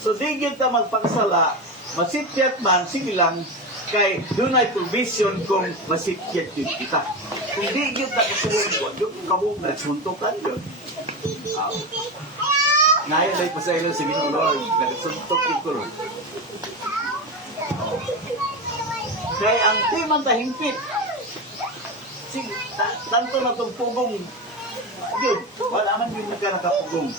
So di gyud ta magpakasala, masipyat man, sige lang, kay dunay provision kung masipyat yun kita. Kung di gyud ta kasubong, yung kabog na suntukan yun. Ngayon ay pasaylo sa Ginoo Lord, nagsuntok yung kulong. Kaya ang timang tahingpit, tanto na itong pugong, yun, wala man yung nagkarakapugong.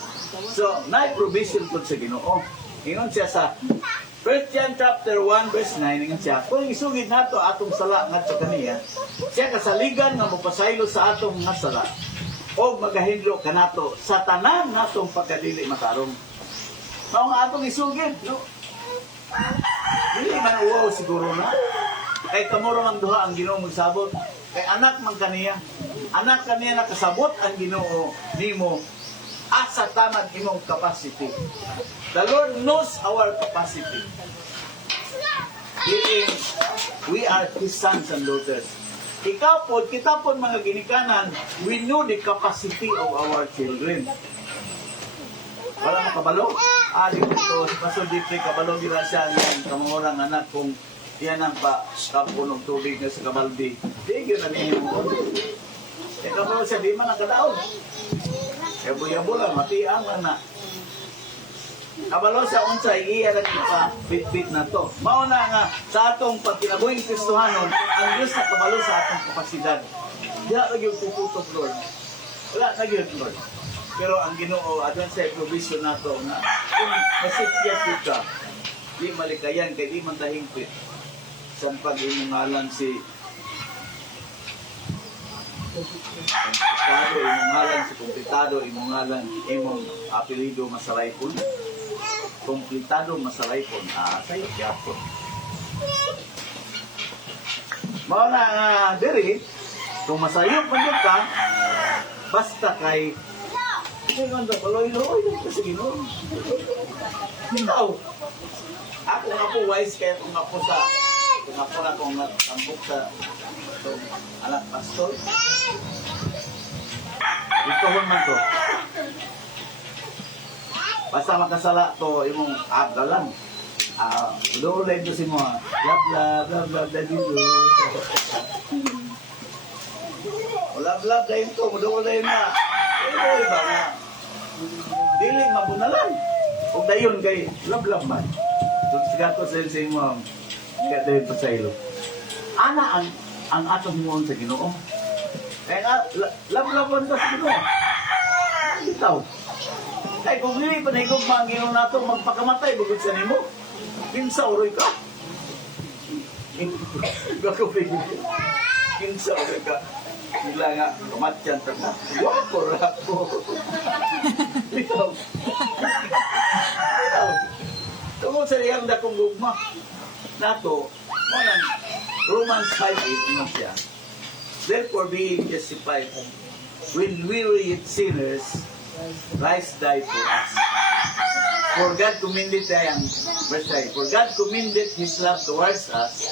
So, na-provision ko sa Ginoo. Ingon siya sa 1 John chapter 1 verse 9, ingon siya, kung isugid nato atong sala nga sa kaniya, siya kasaligan nga mapasaylo sa atong nga sala, o magahindlo ka nato sa tanan natong pagkadili matarong. Mao nga atong isugid, no? Dili man uwaw siguro na. Kay kamuro man duha ang Ginoo magsabot. Kay anak man kaniya. Anak kaniya nakasabot ang Ginoo nimo asa tamad imong capacity. The Lord knows our capacity. We are His sons and daughters. Ikaw po, kita po mga ginikanan, we know the capacity of our children. Wala na kabalo. Dito, si Pastor Jeffrey, kabalo gila siya yan. Kamangurang anak kung yan ang kapunog tubig na sa kabaldi. Di, yun na niyo mo. Kabalo siya, di man nakadaon. Yabo-yabo lang, matiang na. Kabalo sa unsay iya lang pa bit-bit na to. Mauna nga sa atong pagkinabuhing Kristohanon, ang Diyos na kabalo sa atong kapasidad. Diya lagi yung tututok, Lord. Wala lagi yun, Lord. Pero ang Ginoo adon sa provision nato na kung masikyas ka, di malikayan kay di man tahingpit. San pag imungalan si komplikado, imungalan si komplikado, imungalan imong apelido masalaypon. Komplikado masalaypon, sayo yapon. Mao na nga diri, kung masayop man yun ka, basta kay ay ganda, baloy-loy lang kasi Ginoo. Ikaw, ako nga po wise kaya kung ako na kung natambok sa anak pastor. Ito man to. Basta makasala to, imong abdalan. Ulay to si mo. Bla bla bla bla dito. Bla bla dahil to, ulay na. Ito iba nga. Dili mabunalan. Kung dayon kay lab-lab man. So sigato sa mo. Kaya dayon pa sa ilo. Ana ang atong mo sa Ginoo. Kaya nga, lab-laban ka sa Ginoo. Ikaw. Kaya kung hindi pa nahigog mga Ginoo nato, magpakamatay, bugod sa nimo. Kinsa uroy ka. Kinsa uroy ka. Sila nga, kamatyan ta na. Wako, rako. Ikaw. Tungkol sa liyang dakong gugma. Nato, monan, Romans 5:8 mo siya. Therefore, being justified, when we were yet sinners, Christ died for us. For God commended verse 5, for God commended His love towards us,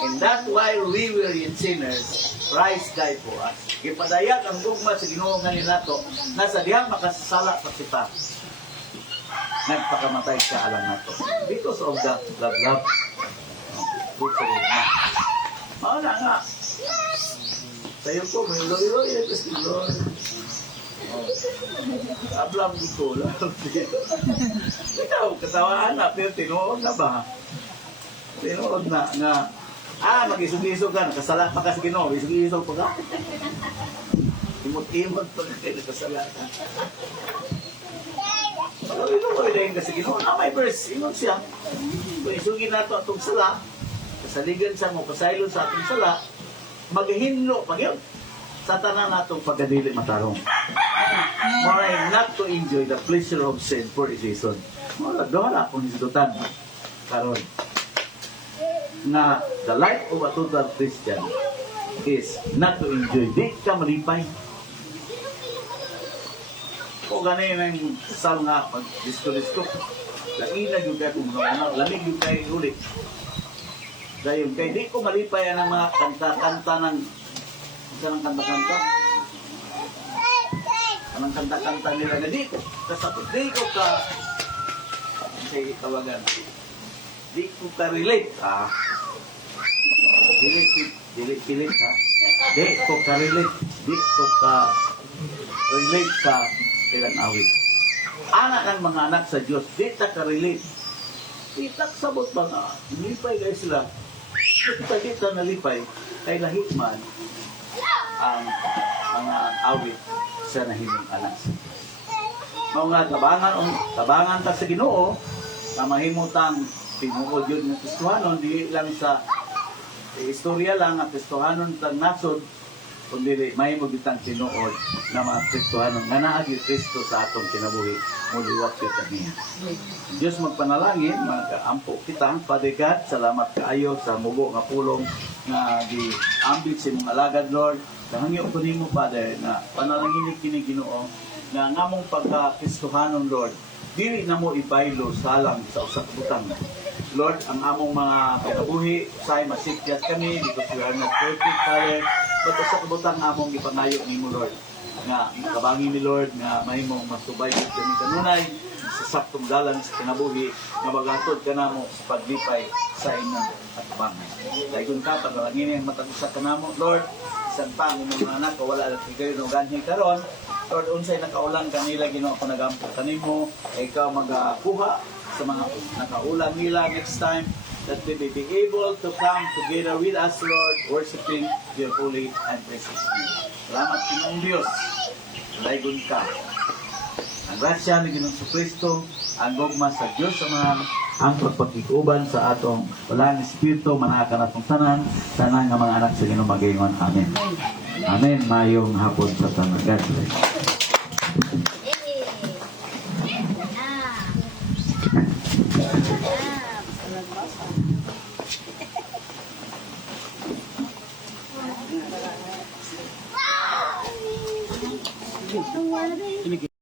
and that while we were yet sinners, Christ died for us. Ipadayat ang gugma sa Ginoo nga nato, nasa dihang makasasala pa kita. Nagpakamatay sa alam nato. Because of the love. Good sa gugma. Mauna nga. Sa'yo ko, may uloy-uloy. Kasi Lord. Ablam dito lang. Ikaw, katawaan na. Pero tinuod na ba? Tinuod na. Mag-isog-isog ka. Nakasala pa kasi Ginoo. Isog-isog pa ka. Imot-imot pa ka kayo nakasala ka. Uloy-uloy na yung kasi Ginoo. May verse. Ingon siya. Kung isugin nato atong sala, kasaligan sa mo, kasaylon sa atong sala, maghinlo pa yun sa tanan natong pagkadili matarong. Maray not to enjoy the pleasure of sin for a season. Wala akong hisutan karon na the life of a total Christian is not to enjoy. Di ka malipay. O ganin ang sal nga pag disco-disco. Lainag yung kaya kung mga anak, lamig yung kaya ulit. Dahil kaya di ko malipay ang mga kanta-kanta ng isang kanta-kanta. Anong kanta-kanta nila na di ko. Kasapot, di ko ka sige tawagan. Di ko ka relate. Delete ha. Di ko ka relate. Di ko ka relate sa ilang awit. Anak ng mga anak sa Diyos, di ta ka relate. Di ta sabot ba nga. Nilipay kayo sila. Di ta nalipay. Kay lahit man ang mga awit sa nahiming anak. Mga tabangan ta sa Ginoo, na mahimutang tinuod yun ng Kristohanon, di lang sa istorya lang ang Kristohanon tang nasod, kundi mahimog itang tinuod na mga Kristohanon nga naagi Kristo sa atong kinabuhi, muliwak kita niya. Diyos magpanalangin, magkaampo kita, Father God, salamat kaayo sa mubo nga pulong nga di ambit sa mong alagad, Lord. Kahangyo ko nimo, Father, na panalangin kini Ginoo na ngamong pagka-Kristohanon, Lord, dili na mo ibaylo salang sa usa ka butang. Lord, ang among mga kinabuhi, say masikyas kami, because we are not perfect, Father, but usa ka butang among ipangayo nimo, Lord. Nga kabangi ni Lord, nga mahimong masubay kami kanunay, sa saktong dalan sa kinabuhi nga magatod ka namo sa paglipay sa inyong atubangan. Dayon ka pagalangin ang matag usa kanamo Lord, isang pa ang inyong mga anak wala na kayo no ganhi karon. Lord, unsay nakaulang kanila Ginoo ako nagampo kanimo, ikaw magakuha sa mga nakaulang nila next time, that they may be able to come together with us, Lord, worshiping your holy and precious name. Salamat Pinoong Diyos. Laygon ka. Ang grasya ni Ginoong Kristo, ang gugma sa Diyos sa mga ang pagpakikuban sa atong walang espiritu, manaka na itong tanan, tanan nga mga anak sa Ginoong Magayon. Amen. Amen. Mayong hapon sa tanan. God bless.